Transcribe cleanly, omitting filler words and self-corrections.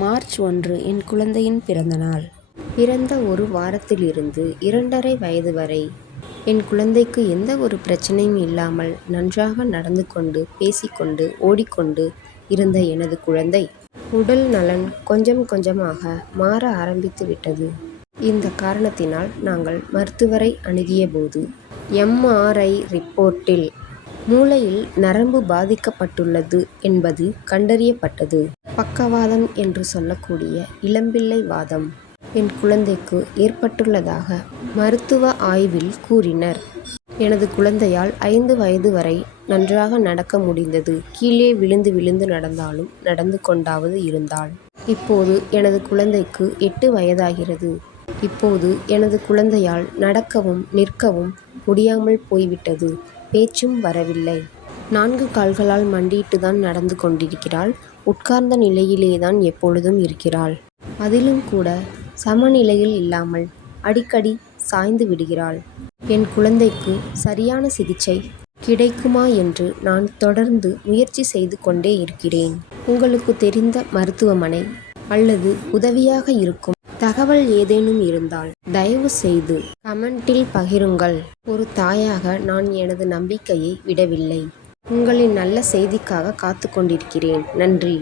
March 1 என் குழந்தையின் பிறந்த நாள். பிறந்த ஒரு வாரத்திலிருந்து 2½ வயது வரை என் குழந்தைக்கு எந்த ஒரு பிரச்சனையும் இல்லாமல் நன்றாக நடந்து கொண்டு, பேசிக்கொண்டு, ஓடிக்கொண்டு இருந்த எனது குழந்தை உடல் நலன் கொஞ்சம் கொஞ்சமாக மாற ஆரம்பித்து விட்டது. இந்த காரணத்தினால் நாங்கள் மருத்துவரை அணுகியபோது MRI ரிப்போர்ட்டில் மூளையில் நரம்பு பாதிக்கப்பட்டுள்ளது என்பது கண்டறியப்பட்டது. பக்கவாதம் என்று சொல்லக்கூடிய இளம்பிள்ளை வாதம் என் குழந்தைக்கு ஏற்பட்டுள்ளதாக மருத்துவ ஆய்வில் கூறினர். எனது குழந்தையால் 5 வயது வரை நன்றாக நடக்க முடிந்தது. கீழே விழுந்து விழுந்து நடந்தாலும் நடந்து கொண்டாவது இருந்தாள். இப்போது எனது குழந்தைக்கு 8 வயதாகிறது. இப்போது எனது குழந்தையால் நடக்கவும் நிற்கவும் முடியாமல் போய்விட்டது. பேச்சும் வரவில்லை. 4 கால்களால் மண்டியிட்டுதான் நடந்து கொண்டிருக்கிறாள். உட்கார்ந்த நிலையிலேதான் எப்பொழுதும் இருக்கிறாள். அதிலும் கூட சமநிலையில் இல்லாமல் அடிக்கடி சாய்ந்து விடுகிறாள். என் குழந்தைக்கு சரியான சிகிச்சை கிடைக்குமா என்று நான் தொடர்ந்து முயற்சி செய்து கொண்டே இருக்கிறேன். உங்களுக்கு தெரிந்த மருத்துவமனை அல்லது உதவியாக இருக்கும் தகவல் ஏதேனும் இருந்தால் தயவு செய்து கமெண்டில் பகிருங்கள். ஒரு தாயாக நான் எனது நம்பிக்கையை விடவில்லை. உங்களின் நல்ல செய்திக்காக காத்து கொண்டிருக்கிறேன். நன்றி.